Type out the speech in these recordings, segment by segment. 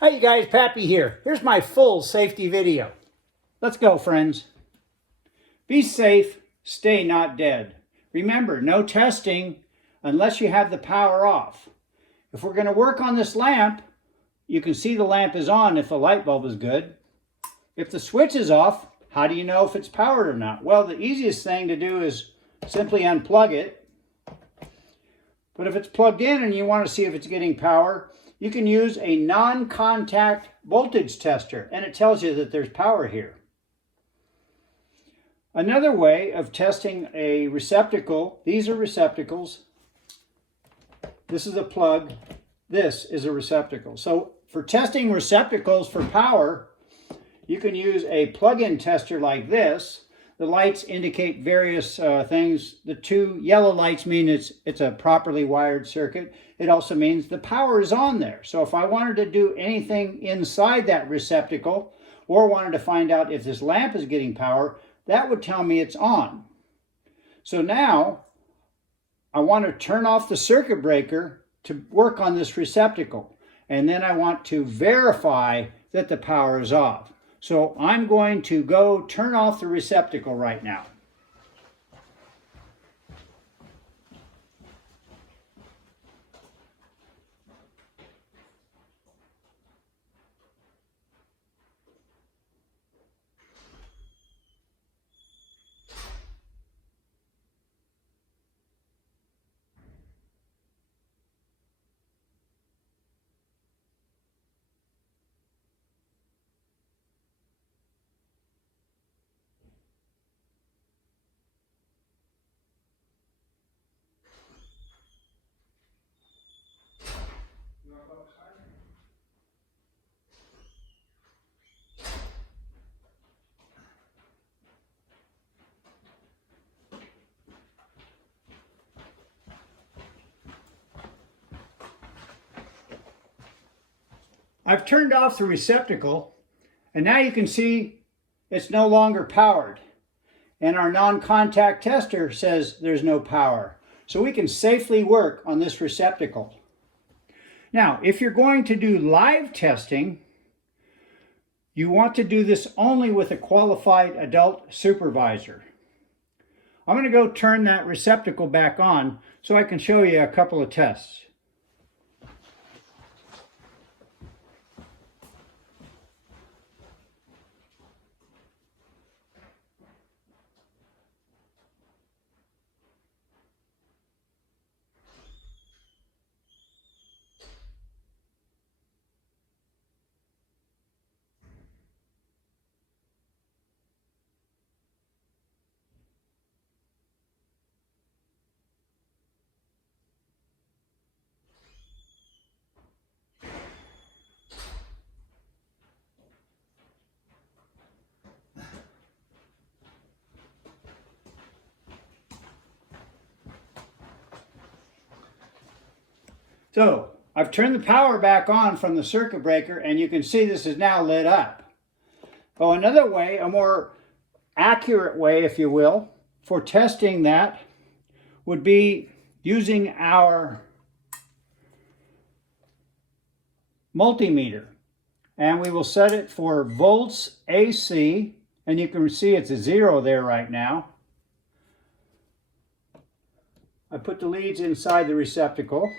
Hi you guys, Pappy here. Here's my full safety video. Let's go, friends. Be safe, stay not dead. Remember, no testing unless you have the power off. If we're going to work on this lamp, you can see the lamp is on if the light bulb is good. If the switch is off, how do you know if it's powered or not? Well, the easiest thing to do is simply unplug it. But if it's plugged in and you want to see if it's getting power, you can use a non-contact voltage tester, and it tells you that there's power here. Another way of testing a receptacle, these are receptacles. This is a plug. This is a receptacle. So for testing receptacles for power, you can use a plug-in tester like this. The lights indicate various things. The two yellow lights mean it's a properly wired circuit. It also means the power is on there. So if I wanted to do anything inside that receptacle or wanted to find out if this lamp is getting power, that would tell me it's on. So now I want to turn off the circuit breaker to work on this receptacle. And then I want to verify that the power is off. So I'm going to go turn off the receptacle right now. I've turned off the receptacle, and now you can see it's no longer powered. And our non-contact tester says there's no power. So we can safely work on this receptacle. Now, if you're going to do live testing, you want to do this only with a qualified adult supervisor. I'm going to go turn that receptacle back on so I can show you a couple of tests. So I've turned the power back on from the circuit breaker, and you can see this is now lit up. Oh, another way, a more accurate way, if you will, for testing that would be using our multimeter. And we will set it for volts AC, and you can see it's a 0 there right now. I put the leads inside the receptacle.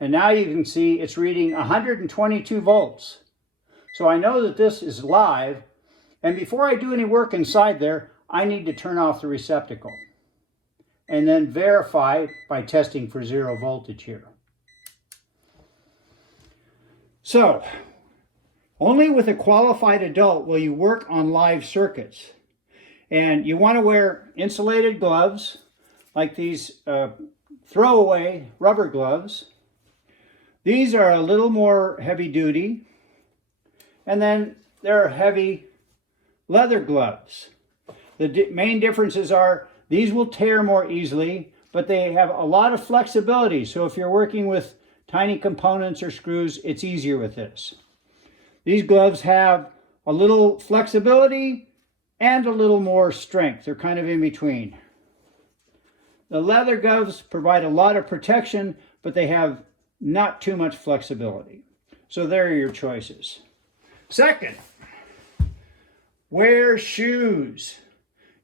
And now you can see it's reading 122 volts. So I know that this is live. And before I do any work inside there, I need to turn off the receptacle. And then verify by testing for 0 voltage here. So, only with a qualified adult will you work on live circuits. And you want to wear insulated gloves, like these throwaway rubber gloves. These are a little more heavy duty. And then there are heavy leather gloves. The main differences are these will tear more easily, but they have a lot of flexibility. So if you're working with tiny components or screws, it's easier with this. These gloves have a little flexibility and a little more strength. They're kind of in between. The leather gloves provide a lot of protection, but they have not too much flexibility. So there are your choices. Second, wear shoes.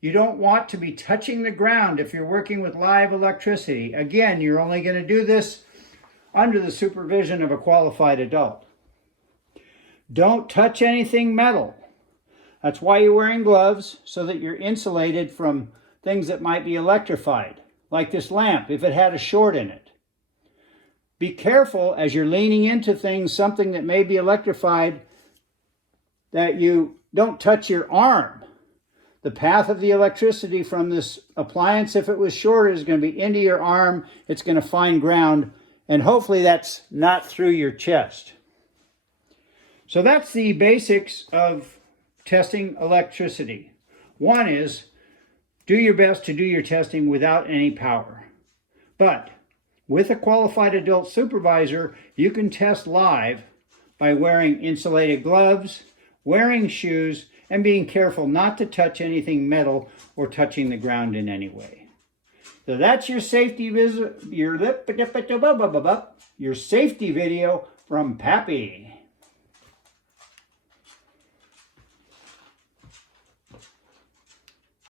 You don't want to be touching the ground if you're working with live electricity. Again, you're only going to do this under the supervision of a qualified adult. Don't touch anything metal. That's why you're wearing gloves, so that you're insulated from things that might be electrified, like this lamp if it had a short in it. Be careful as you're leaning into things, something that may be electrified, that you don't touch your arm. The path of the electricity from this appliance, if it was short, is going to be into your arm. It's going to find ground, and hopefully that's not through your chest. So that's the basics of testing electricity. One is, do your best to do your testing without any power. But with a qualified adult supervisor, you can test live by wearing insulated gloves, wearing shoes, and being careful not to touch anything metal or touching the ground in any way. So that's your safety safety video from Pappy.